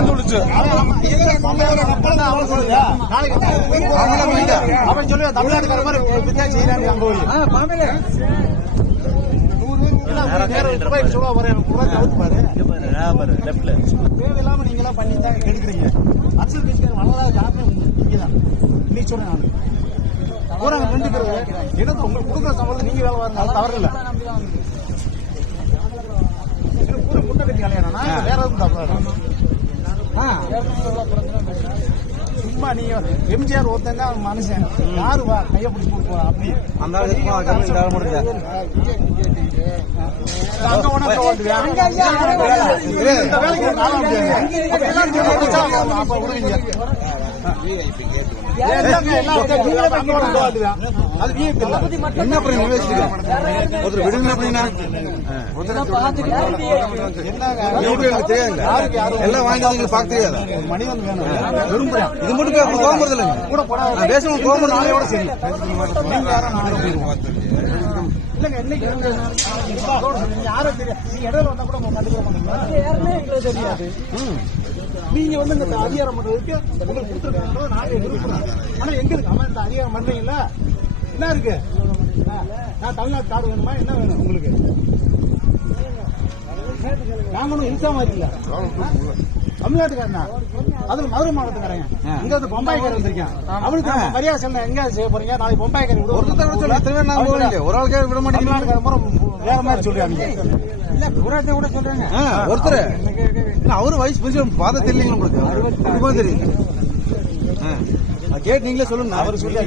தான் சொல்லுச்சு. அவன் சொல்லி தமிழ்நாட்டுக்கார மாதிரி வித்தியாசம் செய்யறாங்க அங்க போய் தேவையில்லாம நீங்க எல்லாம் பண்ணி தான் கெடுக்கிறீங்க. அரசியல் கட்சிக்கார வளராத காரணம் நீங்கதான். நீ சொல்றேன் நானு பூரா நின்றுக்கிறது இடத்துல உங்களுக்கு கொடுக்குற சம்பளம் நீங்க வேலை வாங்க தவறு இல்லை. பூரா முட்டை கட்டி கல்யாணம்னா வேற எதுவும் தவறு. சும்மா நீங்க எம்ஜிஆர் ஒருத்தங்க அவன் மனுஷன் யாரு வா கைய பிடிச்சி கொடுப்பா அப்படி அந்த எல்லாம் வாங்கி பார்க்க தெரியாது. மனிதன் வேணும் விரும்புறேன். இது மட்டும் கோபுறது இல்லைங்க. கூட போடாத பேசணும். கோபுரம் நாளையோட சரி. இல்லங்க இன்னைக்கு யாரும் தெரியாது. நீங்க இடையில வந்தா கூட கண்டுக்கிற மாட்டீங்க. தெரியாது. நீங்க வந்து இந்த அதிகாரம் பண்றதுக்கு உங்களுக்கு கொடுத்துருக்காங்க. நானே விரும்புறேன். ஆனா எங்க இருக்கு அவன் இந்த அதிகாரம் பண்றீங்கல்ல என்ன இருக்கு? நான் தமிழ்நாட்டு கார்டு வேணுமா என்ன வேணும் உங்களுக்கு? நான் ஒன்றும் இன்சாமா இருக்கல. தமிழ்நாட்டுக்காரனா அதுல மதுரை மாவட்டத்துக்காரங்க இங்க வந்து பொம்பாய்க்காரர் வந்திருக்கேன். அவனுக்கு மரியாதை செல்ல எங்க செய்ய போறீங்க? நாளைக்கு பொம்பாய்க்காரர் ஒரு ஆளுக்கே விட மாட்டேங்கிறாங்க. வேற மாதிரி சொல்றாங்க. கூட சொல்றாங்க ஒருத்தர் அவரு வயசு பிரசிடன்ட் பார்த்தா தெரியலீங்க உங்களுக்கு தெரியுங்க. கேட்டு நீங்களே சொல்லுங்க. அவர் சொல்லி